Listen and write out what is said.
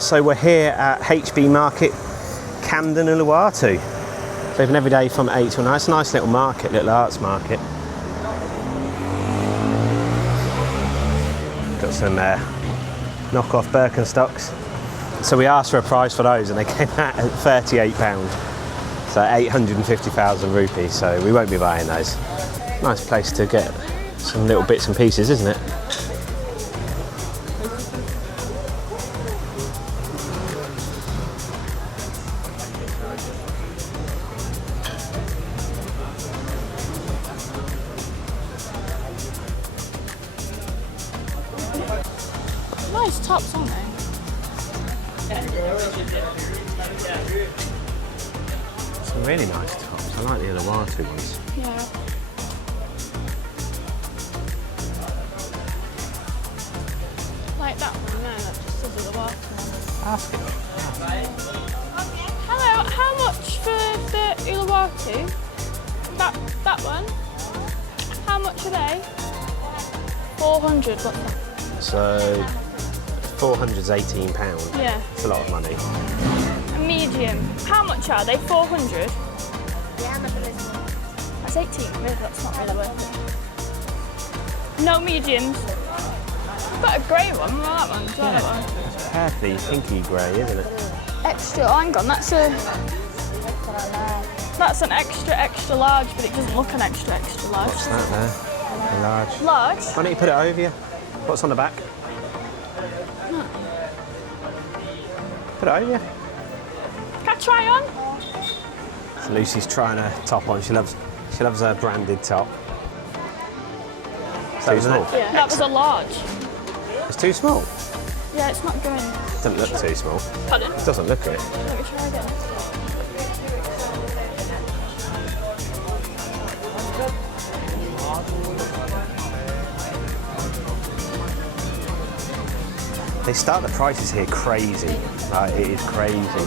So we're here at HB Market Camden Uluwatu. So open every day from 8 till 9. It's a nice little market, little arts market. Got some knockoff Birkenstocks. So we asked for a price for those and they came out at £38. So 850,000 rupees, so we won't be buying those. Nice place to get some little bits and pieces, isn't it? Nice tops, aren't they? Some really nice tops. I like the Uluwatu ones. Yeah. Like that one, no, that just says Uluwatu. Ask it. Hello, how much for the Uluwatu? That one? How much are they? 400, what's that? So 400's £18. Yeah. It's a lot of money. A medium. How much are they? 400? Yeah, I'm not gonna listen. That's 18, maybe that's not really worth it. No mediums. Got a grey one, well, that one, do you like that one? It's purpley, pinky grey, isn't it? Extra, oh, hang on, that's an extra large, but it doesn't look an extra large. What's that there? A large. Large? Why don't you put it over you? What's on the back? Put it over you. Can I try on? So Lucy's trying a top on. She loves her branded top. Too small. Yeah, that was a large. It's too small. Yeah, it's not going. Doesn't look too small. Pardon? It doesn't look it. Let me try again. They start the prices here crazy. Like, it is crazy.